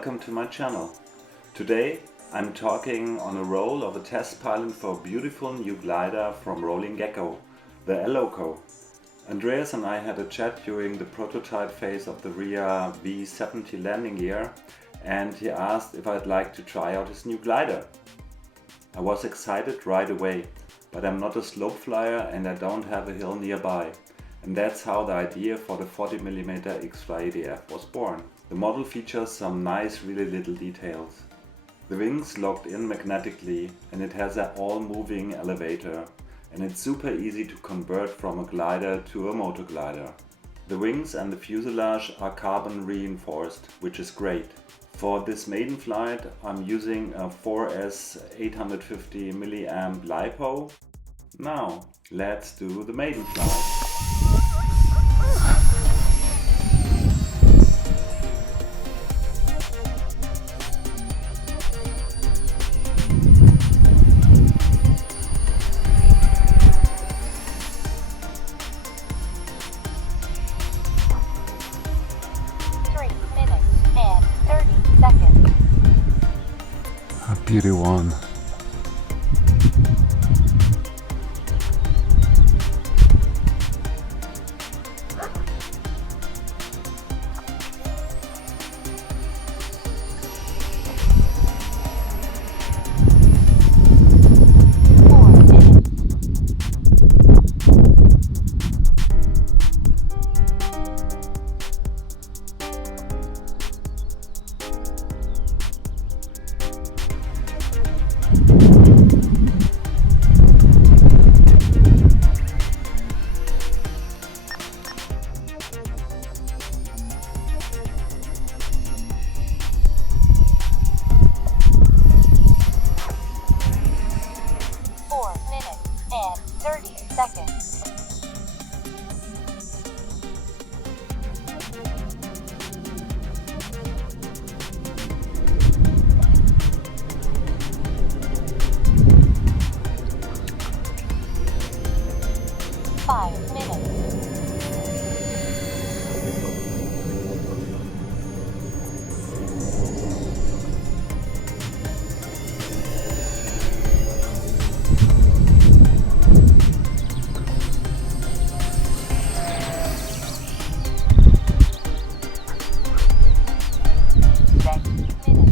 welcome to my channel. Today I'm talking on a roll of a test pilot for a beautiful new glider from RollingGecko, the Loco. Andreas and I had a chat during the prototype phase of the RIA V70 landing gear, and he asked if I'd like to try out his new glider. I was excited right away, but I'm not a slope flyer and I don't have a hill nearby. And that's how the idea for the 40mm QIDI was born. The model features some nice, really little details. The wings locked in magnetically, and it has an all-moving elevator, and it's super easy to convert from a glider to a motor glider. The wings and the fuselage are carbon reinforced, which is great. For this maiden flight I'm using a 4S 850 mAh Lipo. Now let's do the maiden flight. Beauty one.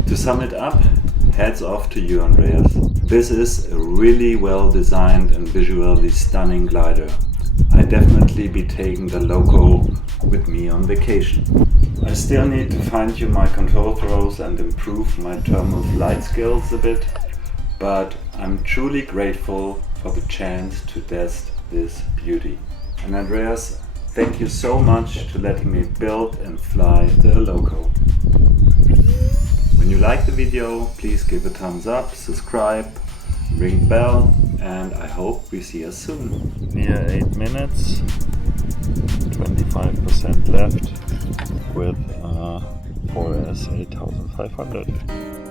To sum it up, hats off to you, Andreas. This is a really well designed and visually stunning glider. I definitely be taking the Loco with me on vacation. I still need to fine tune my control throws and improve my thermal flight skills a bit, but I'm truly grateful for the chance to test this beauty. And Andreas, thank you so much to letting me build and fly the Loco. When you like the video, please give a thumbs up, subscribe, ring the bell, and I hope we see us soon. Near 8 minutes, 25% left with 4S 8500.